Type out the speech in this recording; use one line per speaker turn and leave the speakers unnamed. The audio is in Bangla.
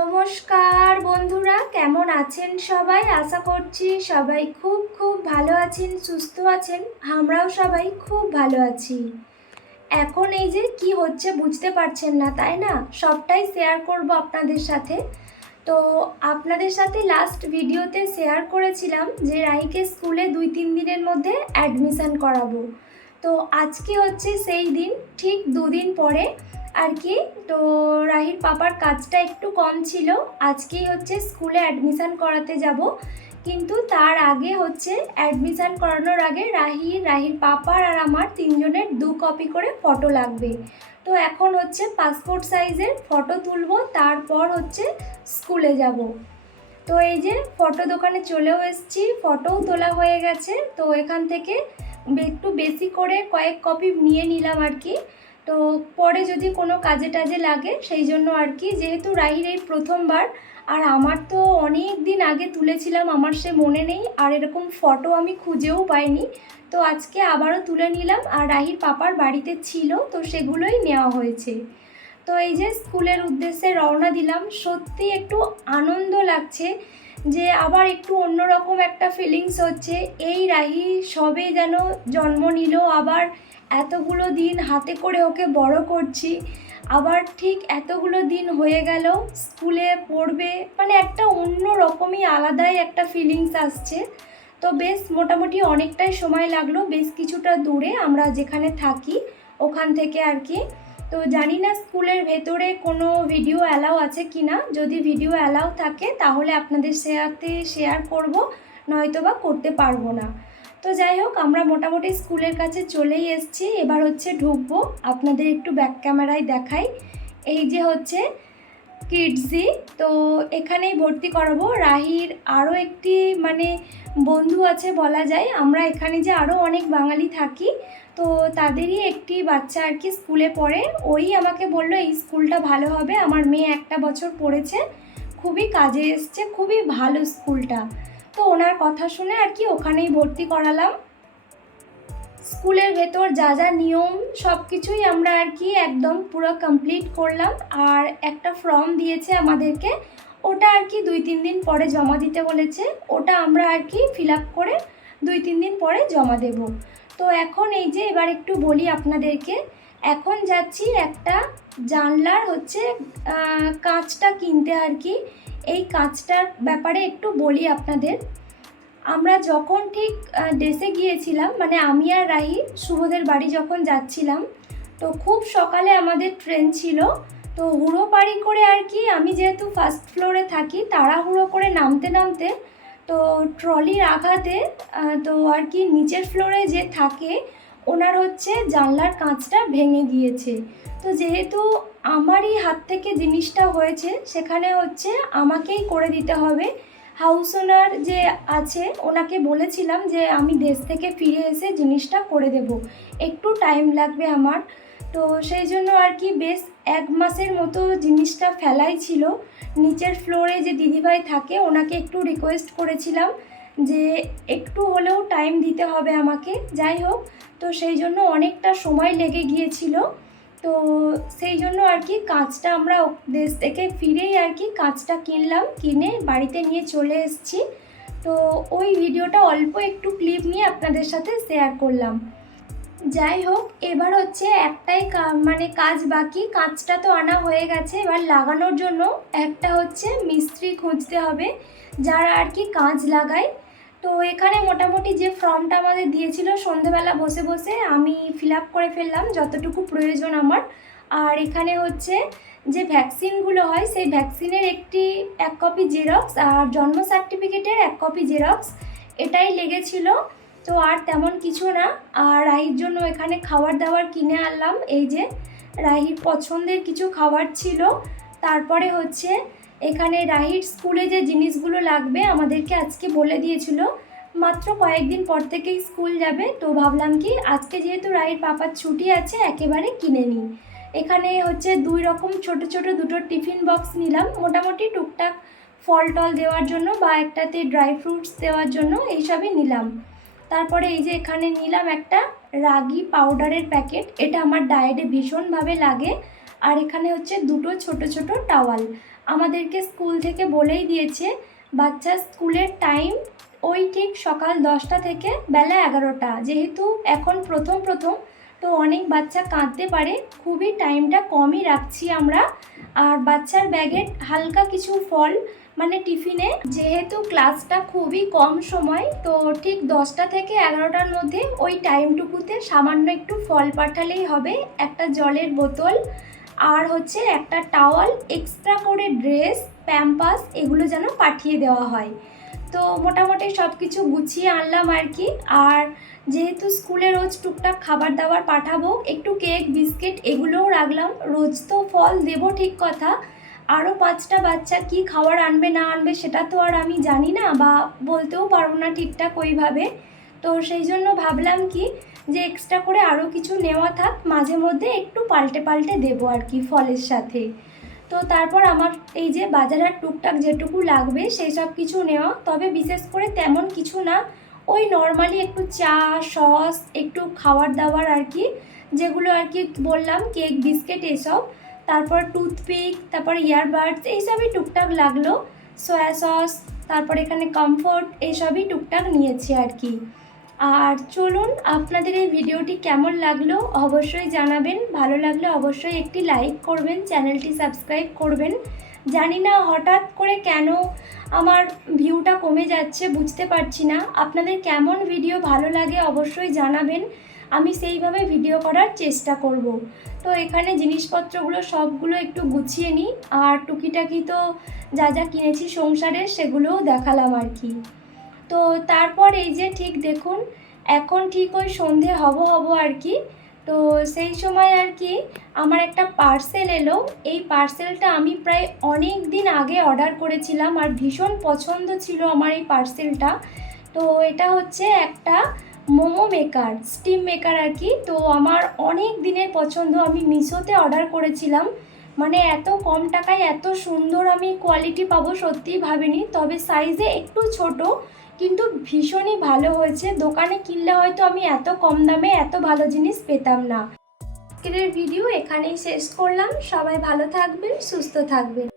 নমস্কার বন্ধুরা, কেমন আছেন সবাই? আশা করছি সবাই খুব খুব ভালো আছেন, সুস্থ আছেন। আমরাও সবাই খুব ভালো আছি। এখন এই যে কি হচ্ছে বুঝতে পারছেন না, তাই না? সবটাই শেয়ার করব আপনাদের সাথে। তো আপনাদের সাথে লাস্ট ভিডিওতে শেয়ার করেছিলাম যে রাইকে স্কুলে দুই তিন দিনের মধ্যে অ্যাডমিশান করাবো। তো আজকে হচ্ছে সেই দিন, ঠিক দুদিন পরে আর কি। তো রাহির পাপার কাজটা একটু কম ছিল। আজকেই হচ্ছে স্কুলে অ্যাডমিশান করাতে যাব। কিন্তু তার আগে হচ্ছে অ্যাডমিশান করানোর আগে রাহি রাহির পাপার আর আমার তিনজনের দু কপি করে ফটো লাগবে। তো এখন হচ্ছে পাসপোর্ট সাইজের ফটো তুলবো, তারপর হচ্ছে স্কুলে যাব। তো এই যে ফটো দোকানে চলেও এসেছি ফটোও তোলা হয়ে গেছে। তো এখান থেকে একটু বেশি করে কয়েক কপি নিয়ে নিলাম আর কি। তো পরে যদি কোনো কাজে টাজে লাগে, সেই জন্য আর কি, যেহেতু রাহির এই প্রথমবার, আর আমার তো অনেক দিন আগে তুলেছিলাম, আমার সে মনে নেই, আর এরকম ফটো আমি খুঁজেও পাইনি। তো আজকে আবারও তুলে নিলাম, আর রাহির পাপার বাড়িতে ছিল, তো সেগুলোই নেওয়া হয়েছে। তো এই যে স্কুলের উদ্দেশ্যে রওনা দিলাম, সত্যি একটু আনন্দ লাগছে যে আবার একটু অন্যরকম একটা ফিলিংস হচ্ছে। এই রাহি সবে যেন জন্ম নিল, আবার এতগুলো দিন হাতে করে ওকে বড় করছি, আবার ঠিক এতগুলো দিন হয়ে গেল, স্কুলে পড়বে মানে একটা অন্য রকমই আলাদাই একটা ফিলিংস আসছে। তো বেশ মোটামুটি অনেকটাই সময় লাগল, বেশ কিছুটা দূরে আমরা যেখানে থাকি ওখান থেকে আর কি। তো জানি না স্কুলের ভেতরে কোনো ভিডিও অ্যালাউ আছে কি না যদি ভিডিও অ্যালাউ থাকে তাহলে আপনাদের সাথে শেয়ার করব নয়তো বা করতে পারব না। তো যাই হোক, আমরা মোটামুটি স্কুলের কাছে চলেই এসেছি। এবার হচ্ছে ঢুকবো। আপনাদের একটু ব্যাক ক্যামেরায় দেখাই। এই যে হচ্ছে কিডসি তো এখানেই ভর্তি করাবো। রাহির আরও একটি মানে বন্ধু আছে বলা যায়। আমরা এখানে যে আরও অনেক বাঙালি থাকি, তো তাদেরই একটি বাচ্চা আর কি স্কুলে পড়ে। ওই আমাকে বলল, এই স্কুলটা ভালো হবে। আমার মেয়ে একটা বছর পড়েছে। খুবই কাজে এসছে। খুবই ভালো স্কুলটা। তো ওনার কথা শুনে আর কি ওখানেই ভর্তি করালাম। স্কুলের ভেতর যা যা নিয়ম, সব কিছুই আমরা আর কি একদম পুরো কমপ্লিট করলাম। আর একটা ফর্ম দিয়েছে আমাদেরকে, ওটা আর কি দুই তিন দিন পরে জমা দিতে বলেছে। ওটা আমরা আর কি ফিল আপ করে দুই তিন দিন পরে জমা দেব। তো এখন এই যে এবার একটু বলি আপনাদেরকে, এখন যাচ্ছি একটা জানলার হচ্ছে কাঁচটা কিনতে আর কি। এই কাজটার ব্যাপারে একটু বলি আপনাদের। আমরা যখন ঠিক দেশে গিয়েছিলাম মানে আমি আর রাহি, শুভদের বাড়ি যখন যাচ্ছিলাম, তো খুব সকালে আমাদের ট্রেন ছিল। তো হুড়ো পাড়ি করে আর কি, আমি যেহেতু ফার্স্ট ফ্লোরে থাকি, তাড়াহুড়ো করে নামতে নামতে, তো ট্রলির আঘাতে তো আর কি নিচের ফ্লোরে যে থাকে, ওনার হচ্ছে জানলার কাঁচটা ভেঙে গিয়েছে। তো যেহেতু আমারই হাত থেকে জিনিসটা হয়েছে, সেখানে হচ্ছে আমাকেই করে দিতে হবে। হাউস ওনার যে আছে, ওনাকে বলেছিলাম যে আমি দেশ থেকে ফিরে এসে জিনিসটা করে দেব। একটু টাইম লাগবে আমার। তো সেই জন্য আর কি বেশ এক মাসের মতো জিনিসটা ফেলাই ছিল। নিচের ফ্লোরে যে দিদিভাই থাকে, ওনাকে একটু রিকোয়েস্ট করেছিলাম যে একটু হলেও টাইম দিতে হবে আমাকে। যাই হোক, তো সেই জন্য অনেকটা সময় লেগে গিয়েছিল। তো সেই জন্য আর কি কাঁচটা আমরা দেশ থেকে ফিরেই আর কি কাঁচটা কিনলাম, কিনে বাড়িতে নিয়ে চলে এসেছি। তো ওই ভিডিওটা অল্প একটু ক্লিপ নিয়ে আপনাদের সাথে শেয়ার করলাম। যাই হোক, এবার হচ্ছে একটাই মানে কাজ বাকি। কাঁচটা তো আনা হয়ে গেছে। এবার লাগানোর জন্য একটা হচ্ছে মিস্ত্রি খুঁজতে হবে, যারা আর কি কাজ লাগায়। তো এখানে মোটামুটি যে ফর্মটা আমাদের দিয়েছিল, সন্ধেবেলা বসে বসে আমি ফিল আপ করে ফেললাম যতটুকু প্রয়োজন আমার। আর এখানে হচ্ছে যে ভ্যাকসিনগুলো হয়, সেই ভ্যাকসিনের একটি এক কপি জেরক্স আর জন্ম সার্টিফিকেটের এক কপি জেরক্স এটাই লেগেছিল। তো আর তেমন কিছু না। আর রাহির জন্য এখানে খাবার দাবার কিনে আনলাম। এই যে রাহির পছন্দের কিছু খাবার ছিল। তারপরে হচ্ছে এখানে রাহির স্কুলে যে জিনিসগুলো লাগবে আমাদেরকে আজকে বলে দিয়েছিল, মাত্র কয়েকদিন পর থেকেই স্কুল যাবে, তো ভাবলাম কি আজকে যেহেতু রাহির পাপার ছুটি আছে, একেবারে কিনে নিই। এখানে হচ্ছে দুই রকম ছোট ছোট দুটো টিফিন বক্স নিলাম, মোটামুটি টুকটাক ফল টল দেওয়ার জন্য বা একটাতে ড্রাই ফ্রুটস দেওয়ার জন্য এইসবই নিলাম। তারপরে এই যে এখানে নিলাম একটা রাগি পাউডারের প্যাকেট, এটা আমার ডায়েটে ভীষণভাবে লাগে। আর এখানে হচ্ছে দুটো ছোট ছোট টাওয়াল। আমাদেরকে স্কুল থেকে বলেই দিয়েছে বাচ্চার স্কুলের টাইম ওই ঠিক সকাল দশটা থেকে বেলা এগারোটা। যেহেতু এখন প্রথম প্রথম, তো অনেক বাচ্চা কাঁদতে পারে, খুবই টাইমটা কমই রাখছি আমরা। আর বাচ্চার ব্যাগে হালকা কিছু ফল মানে টিফিনে, যেহেতু ক্লাসটা খুবই কম সময়, তো ঠিক দশটা থেকে এগারোটার মধ্যে ওই টাইমটুকুতে সামান্য একটু ফল পাঠালেই হবে, একটা জলের বোতল আর হচ্ছে একটা টাওয়াল এক্সট্রা করে ড্রেস প্যাম্পাস এগুলো যেন পাঠিয়ে দেওয়া হয়। তো মোটামুটি সব কিছু গুছিয়ে আনলাম আর কি। আর যেহেতু স্কুলে রোজ টুকটাক খাবার দাবার পাঠাবো, একটু কেক, বিস্কিট এগুলোও রাখলাম। রোজ তো ফল দেবো ঠিক কথা। আরও পাঁচটা বাচ্চা কি খাবার আনবে না আনবে সেটা তো আর আমি জানি না বা বলতেও পারব না ঠিকঠাক ওইভাবে। তো সেই জন্য ভাবলাম কি যে এক্সট্রা করে আরও কিছু নেওয়া থাক, মাঝে মধ্যে একটু পাল্টে পাল্টে দেবো আর কি ফলের সাথে। তো তারপর আমার এই যে বাজারের টুকটাক যেটুকু লাগবে সেই সব কিছু নেওয়া। তবে বিশেষ করে তেমন কিছু না, ওই নর্মালি একটু চা, সস, একটু খাবার দাবার আর কি, যেগুলো আর কি বললাম, কেক, বিস্কিট এসব। তারপর টুথপিক তারপর ইয়ারবাডস এইসবই টুকটাক লাগল। সয়া সস তারপর এখানে কমফোর্ট এইসবই টুকটাক নিয়েছি আর কি। আর চলুন আপনাদের এই ভিডিওটি কেমন লাগল অবশ্যই জানাবেন। ভালো লাগলে অবশ্যই একটি লাইক করবেন, চ্যানেলটি সাবস্ক্রাইব করবেন। জানি না হঠাৎ করে কেন আমার ভিউটা কমে যাচ্ছে, বুঝতে পারছি না। আপনাদের কেমন ভিডিও ভালো লাগে অবশ্যই জানাবেন। আমি সেইভাবে ভিডিও করার চেষ্টা করব। তো এখানে জিনিসপত্রগুলো সবগুলো একটু গুছিয়ে নিই। আর টুকিটাকি তো যা যা কিনেছি সংসারের, সেগুলোও দেখালাম আর কি। তো তারপর এই যে ঠিক দেখুন, এখন ঠিক ওই সন্ধে হব হব আর কি। তো সেই সময় আর কি আমার একটা পার্সেল এলো। এই পার্সেলটা আমি প্রায় অনেক দিন আগে অর্ডার করেছিলাম আর ভীষণ পছন্দ ছিল আমার এই পার্সেলটা তো এটা হচ্ছে একটা মোমো মেকার স্টিম মেকার আর কি। তো আমার অনেক দিনের পছন্দ, আমি মিশোতে অর্ডার করেছিলাম। মানে এত কম টাকায় এত সুন্দর আমি কোয়ালিটি পাবো সত্যিই ভাবিনি। তবে সাইজে একটু ছোট কিন্তু ভীষণই ভালো হয়েছে। দোকানে কিনলে হয়তো আমি এত কম দামে এত ভালো জিনিস পেতাম না। আজকের ভিডিও এখানেই শেষ করলাম। সবাই ভালো থাকবেন, সুস্থ থাকবেন।